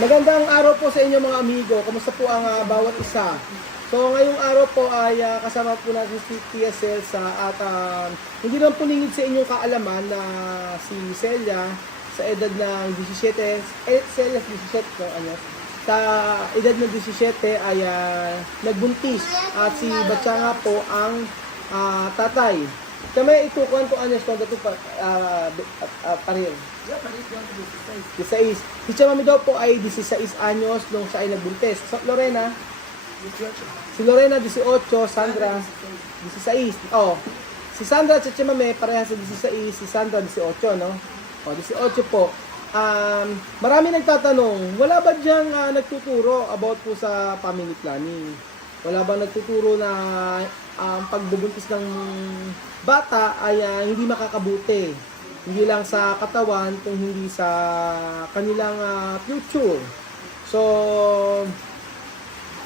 Magandang araw po sa inyo mga amigo. Kamusta po ang bawat isa? So ngayong araw po ay kasama po natin si Tia Celsa at hindi naman po lingid sa inyong kaalaman na si Celia sa edad ng 17, Celia 17 no, ano, sa edad ng 17 ay nagbuntis at si Batya nga po ang tatay. Kami ito kung anyos kung dato pa parir. 16. Si Chamami daw po ay 16 anyos nung siya ay nagbuntis. So, Lorena? 18. Si Lorena 18, Sandra 16. Oh. Si Sandra at si Chamami parehas sa 16, si Sandra 18, no? Oh, 18 po. Marami nagtatanong, wala ba diyang nagtuturo about po sa family planning? Wala ba nagtuturo na ang pagbubuntis ng bata ay hindi makakabuti? Hindi lang sa katawan, kung hindi sa kanilang future. So,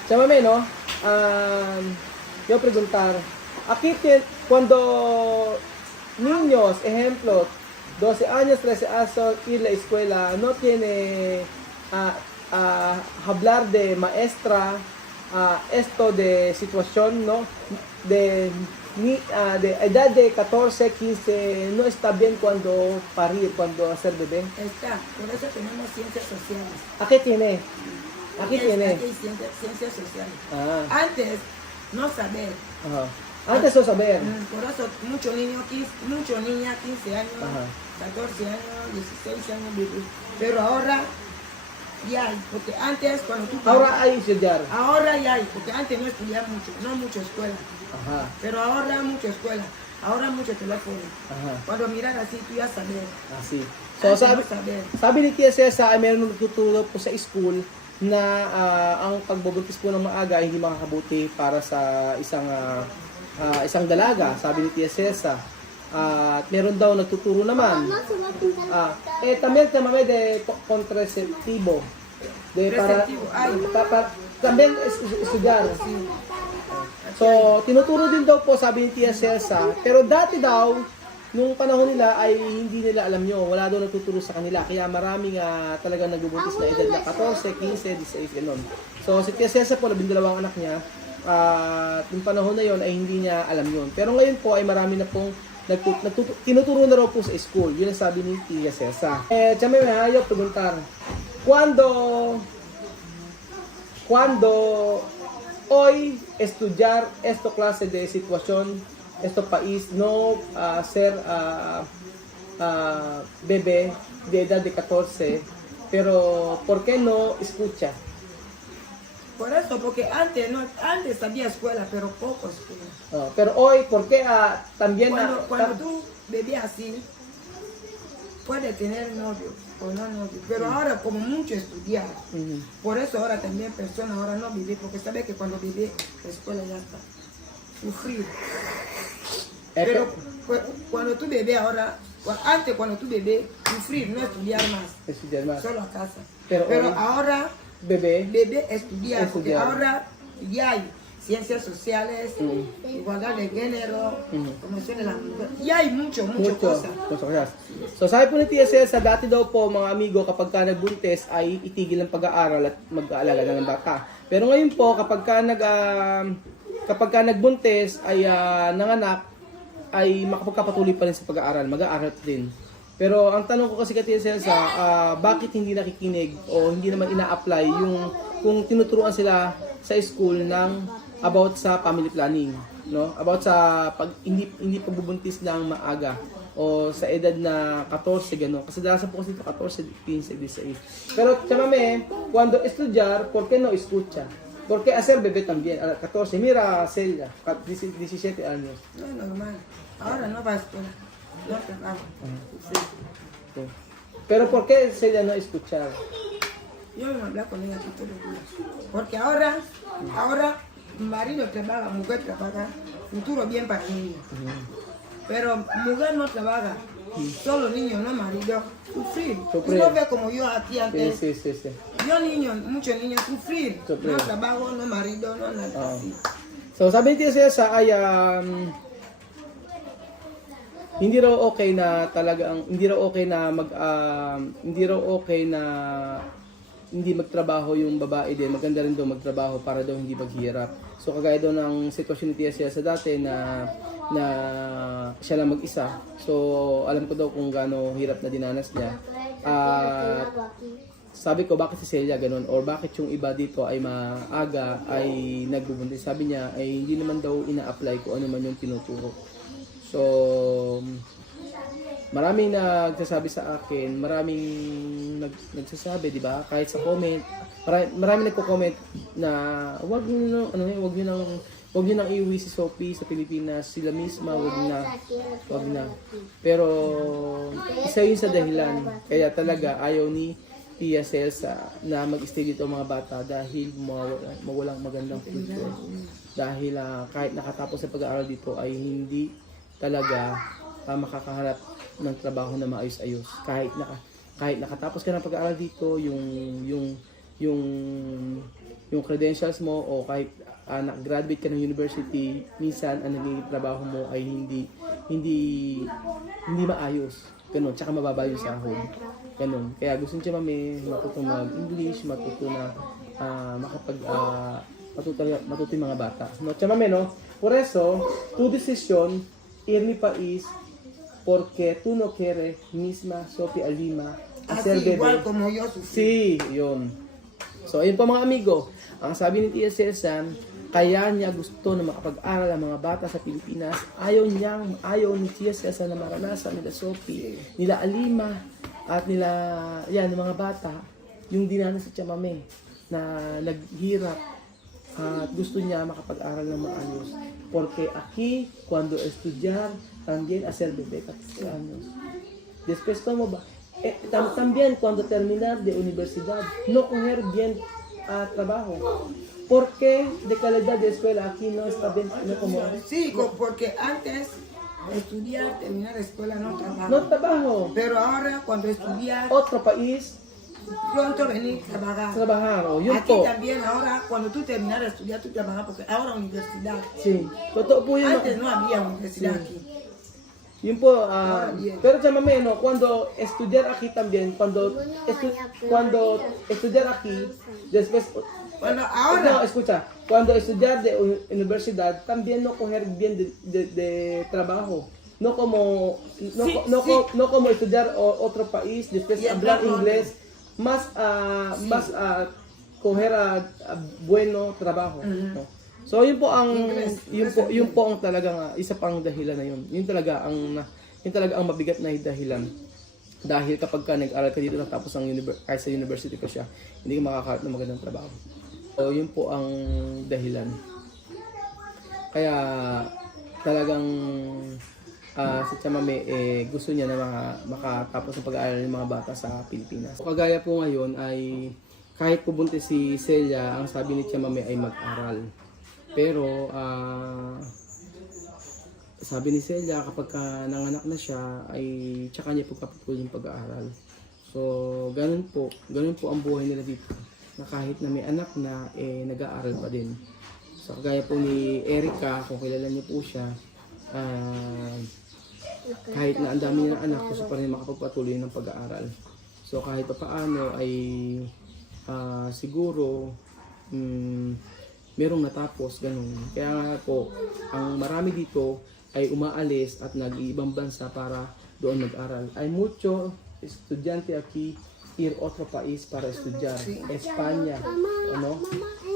chamame, no? Yo preguntar, aquí cuando niños, ejemplo, 12 años, 13 años, ir a la escuela, no tiene hablar de maestra, esto de situación, ¿no? De edad de 14, 15, no está bien cuando parir, cuando hacer bebé. Está, por eso tenemos ciencias sociales. Aquí tiene. Aquí tiene. Aquí hay ciencias sociales. Antes, no saber. Ajá. Antes no saber. Por eso, muchos niños, muchos niñas, 15 años, Ajá. 14 años, 16 años, bebé. Pero ahora ya hay, porque antes cuando tú... Ahora hay estudiar. Ahora ya hay, porque antes no estudiaba mucho, no mucha escuela. Ajá. Pero ahora mucha escuela, ahora mucho teléfono. Ajá. Cuando miran así, tú ya sabes. Así. So, Antes sabi ni Tia Cesa ay meron nagtuturo po sa school na ang pagbubuntis po ng maaga hindi makakabuti para sa isang dalaga, sabi ni Tia Cesa. At meron daw nagtuturo naman. También tamame de contraceptivo. También estudiar. So, tinuturo din daw po, sabi ni Tia Celsa, pero dati daw, nung panahon nila ay hindi nila alam nyo, wala daw nagtuturo sa kanila, kaya maraming talagang nagbubuntis na edad na 14, 15, 16, gano'n. So, si Tia Celsa po, 12 anak niya, nung panahon na yon ay hindi niya alam yon. Pero ngayon po ay marami na pong tinuturo na raw po sa school. Yun ang sabi ni Tia Celsa. Chame me hayo preguntar, cuando hoy estudiar esta clase de situación, este país, no ser bebé de edad de 14, pero ¿por qué no escucha? Por eso, porque antes había escuela, pero poco escuela. Pero hoy, ¿por qué también? Cuando tú bebías así, puedes tener novio o no novio, pero ahora como mucho estudiar, por eso ahora también personas ahora no viven, porque sabe que cuando vive la escuela ya está, sufrir. Pero cuando tú bebés ahora, antes cuando tú bebés, sufrir, no estudiar más, solo a casa. Pero ahora, bebé estudiar, porque ahora ya hay ciencias sociales, igualdad de género, promoción de la mujer, y hay muchas cosas. So sabi po ni Tia Celsa, dati daw po mga amigo, kapag ka nagbuntis ay itigil ang pag-aaral at mag-aalala na ng bata. Pero ngayon po, kapag ka nagbuntis ay nanganak, ay makapagpatuloy pa rin sa pag-aaral, mag-aaral din. Pero ang tanong ko kasi kay Tia Celsa, bakit hindi nakikinig o hindi naman ina-apply yung kung tinuturuan sila sa school ng about sa family planning, no? About sa hindi pagbubuntis ng maaga o sa edad na 14 gano'n. Kasi dahil po kasi 14, 15, 16. Pero chamame, cuando estudiar, ¿por qué no escucha? Porque hacer bebé también, a 14, mira Celia, 17 años. No, normal. Ahora no va a escuela. No trabajo. Sí. Pero ¿por qué Celia no escuchar? Yo me hablo con ella todos los días. Porque ahora marido trabaja, mujer trabaja, futuro bien para niños. Pero mujer no trabaja, solo niño, no marido, sufrir. No ve como yo aquí antes. Sí. Yo muchos niños sufrir. No trabajo, no marido, no nada así. So sabi ni Tia Celsa ay hindi raw okay na talagang hindi raw okay na hindi magtrabaho yung babae din, maganda rin daw magtrabaho para daw hindi maghirap. So kagaya daw ng sitwasyon ni Tia Cel sa dati na siya lang mag-isa. So alam ko daw kung gaano hirap na dinanas niya. At sabi ko, bakit si Celia ganun? Or bakit yung iba dito ay maaga ay nagbubuntis? Sabi niya, ay hindi naman daw ina-apply kung ano man yung tinuturo. So, maraming nagsasabi sa akin, maraming nagsasabi, di ba? Kahit sa comment, maraming nagko-comment na wag niyo nang iuwi si Sophie sa Pilipinas, sila misma, wag na. Pero isa yun sa dahilan, kaya talaga ayaw ni Tia Cel na mag-stay dito ang mga bata dahil mawalang magandang future. Dahil kahit nakatapos sa pag-aaral dito ay hindi talaga makakahanap ng trabaho na maayos-ayos. Kahit nakatapos ka ng pag-aaral dito, yung credentials mo o kahit nag-graduate ka ng university, minsan ang naging trabaho mo ay hindi maayos. Ganun, tsaka mababa yung sahod. Ganun. Kaya gusto niya mami matuto mag-English, matuto na matuto yung mga bata. No, tsaka mami, no? Por eso, tu decisión ir mi país porque tú no quieres misma Sophie Alima hacer Así, bebé. igual como yo sufrí. Sí, yun. So, ayun po mga amigo. Ang sabi ni Tia Cel, kaya niya gusto na makapag-aral ang mga bata sa Pilipinas. Ayaw ni Tia Cel na maranasan nila Sophie, nila Alima, at nila, yan, ng mga bata, yung dinanas sa Chamame, na naghirap, at gusto niya makapag-aral ng maayos. Porque aquí, cuando estudiar, también hacer bebé 14 años. Después, ¿cómo va? También cuando terminar de universidad, no coger bien trabajo. Porque de calidad de escuela aquí no está bien, no como... Sí, porque antes estudiar, terminar la escuela no trabajo. No trabajo. Pero ahora cuando estudiar, Otro país, pronto venir a trabajar. trabajar. O, yun Aquí po. también ahora, cuando tú terminas de estudiar, tú trabajas porque ahora universidad. Sí. Totoo po yun. Antes no había universidad Sí. aquí. Yun po, bien. pero chamame, no, cuando estudiar aquí también, cuando estudiar aquí, después, Bueno, no, ahora, escucha, cuando estudiar de universidad, también no coger bien de trabajo, no como, Sí, no sí. como estudiar otro país, después Y hablar otro. inglés, más, Sí. más coger bueno trabajo, Mhm. no? So yun po ang Inglés. yun po ang talagang isa pang dahilan na yun. Yun talaga ang mabigat na dahilan. Dahil kapag ka nag-aral ka dito tapos ang kahit sa university pa siya, hindi ka makakahanap ng magandang trabaho. So yun po ang dahilan. Kaya talagang si Chamame gusto niya na makatapos ng pag-aaral ng mga bata sa Pilipinas. So, kagaya po ngayon ay kahit pubuntis si Celia, ang sabi ni Chamame ay mag-aral. Pero, sabi ni Celia, kapag nanganak na siya, ay tsaka niya pagpapatuloy yung pag-aaral. So, ganun po ang buhay nila dito. Na kahit na may anak na, nag-aaral pa din. So, kagaya po ni Erica, kung kilala niyo po siya, kahit na ang dami niya ng anak, gusto pa rin makapagpatuloy ng pag-aaral. So, kahit pa paano ay siguro, merong natapos, ganun. Kaya nga po, ang marami dito ay umaalis at nag-iibang bansa para doon mag-aral. Hay mucho estudyante aquí ir otro país para estudiar. España, ano?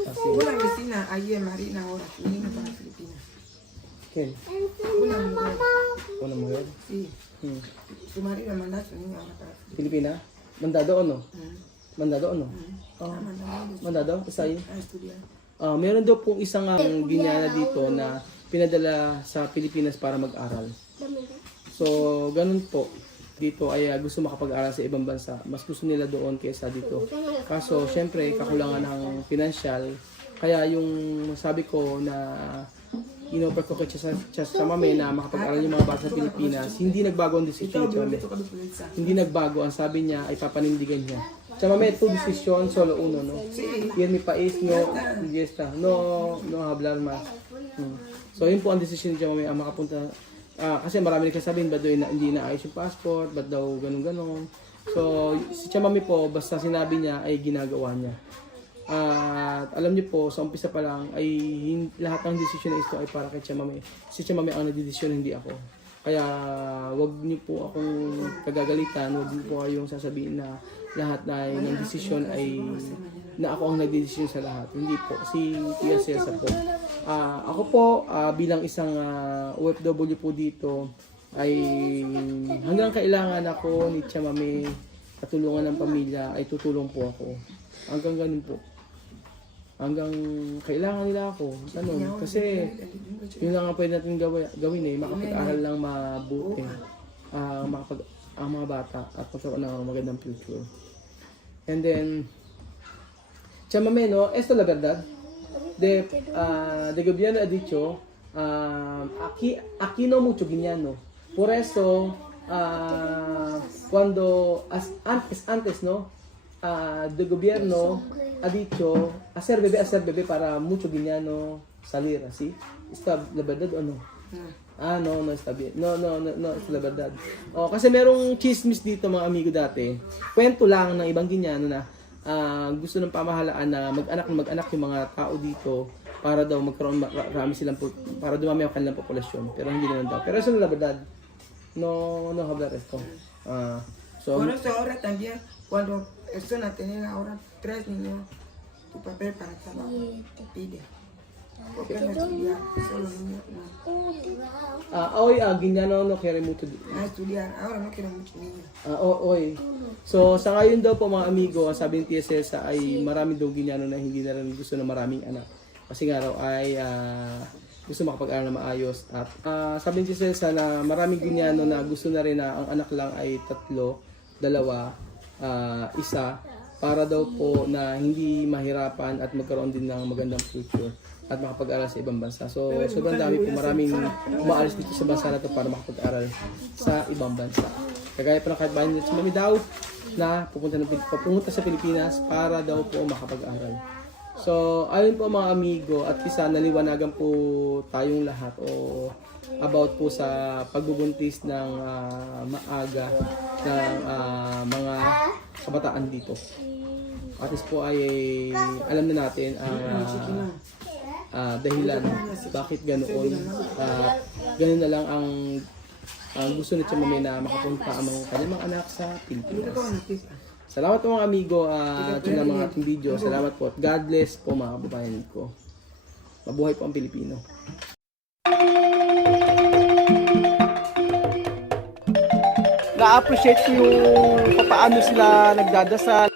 Así. una vecina allí en Marina ahora, vino para Filipinas. ¿Quién? Una mujer, Una mujer? sí. Hmm. Su marido mandó a su niño ahora para Filipinas. Pilipina? Mandado o no? Mandado o no? Oh. Mandado Mandado? Isay? a estudiar. Meron daw pong isang Ginyana dito na pinadala sa Pilipinas para mag-aral. So, ganun po. Dito ay gusto makapag-aral sa ibang bansa. Mas gusto nila doon kaysa dito. Kaso, syempre, kakulangan ng financial. Kaya yung sabi ko na inoffer ko kay Chamame na makapag-aral yung mga bata sa Pilipinas, hindi nagbago ang decision ni Chamame. Hindi nagbago. Ang sabi niya ay papanindigan niya. Chamame, tu decisión, solo uno, no? Sí. Y en mi país, no, ya está. No hablar más. So, yun po ang decision ni Chamame, ang makapunta. Kasi marami nagsasabihin, ba't daw hindi naayos yung passport, ba't daw ganun-ganon. So, si Chamami po, basta sinabi niya ay ginagawa niya. At alam niyo po, sa umpisa pa lang, ay lahat ng desisyon na ito ay para kay Chamami. Si Chamami ang nagdedesisyon, hindi ako. Kaya, wag niyo po akong kagagalitan, wag niyo po kayong sasabihin na lahat ng desisyon ay na ako ang nagdedesisyon sa lahat. Hindi po. Si Tia Cesa po. Ako po, bilang isang OFW po dito, ay hanggang kailangan ako ni Chamami katulungan ng pamilya ay tutulong po ako. Hanggang ganun po. Hanggang kailangan nila ako. Ganun. Kasi yun lang ang pwede natin gawin makapag-aral lang mabuti. Ang mga bata at magkaroon ng magandang future. And then, Chamami, no, esto la verdad. De gobierno ha dicho, aquí no mucho guiñano. Por eso, cuando antes, ¿no? De gobierno ha dicho hacer bebé para mucho guiñano salir, así. ¿Está la verdad o no? No, no está bien. No, es la verdad. Kasi merong chismis dito mga amigo dati. Kwento lang ng ibang guiñano na gusto ng pamahalaan na mag-anak yung mga tao dito para daw magkaroon marami silang para dumami ang kanilang populasyon. Pero hindi naman daw. Pero eso no es la verdad. No hablar esto. Por eso ahora también, cuando personas tienen ahora 3 niños, tu papel para trabajo pide. Porque no estudiar, solo niños no. Hoy, Guiñano no quiere mucho. Estudiar, ahora no quiero muchos niños. Hoy. So, sa ngayon daw po mga amigo, sabi ni Tia Cesa ay marami daw Guiñano na hindi na rin gusto na maraming anak. Kasi nga raw ay gusto makapag-aral na maayos. At sabi ni Tia Cesa na maraming Guiñano na gusto na rin na ang anak lang ay 3, 2, 1, para daw po na hindi mahirapan at magkaroon din ng magandang future at makapag-aral sa ibang bansa. So, sobrang dami po, maraming umaalis dito sa bansa na ito para makapag-aral sa ibang bansa. Kagaya pa ng kahit bayan nila si Mami daw na pupunta sa Pilipinas para daw po makapag-aral. So, ayun po mga amigo at isa naliwanagan po tayong lahat about po sa pagbubuntis ng maaga ng mga kabataan dito. At least po ay alam na natin dahilan bakit ganoon. Ganun na lang ang gusto ni Chamami na makapunta ang mga kanyang mga anak sa Pilipinas. Salamat po mga amigo at yun ang mga ating video. Salamat po at God bless po mga kababayan ko. Mabuhay po ang Pilipino. Na-appreciate ko yung paano sila nagdadasal.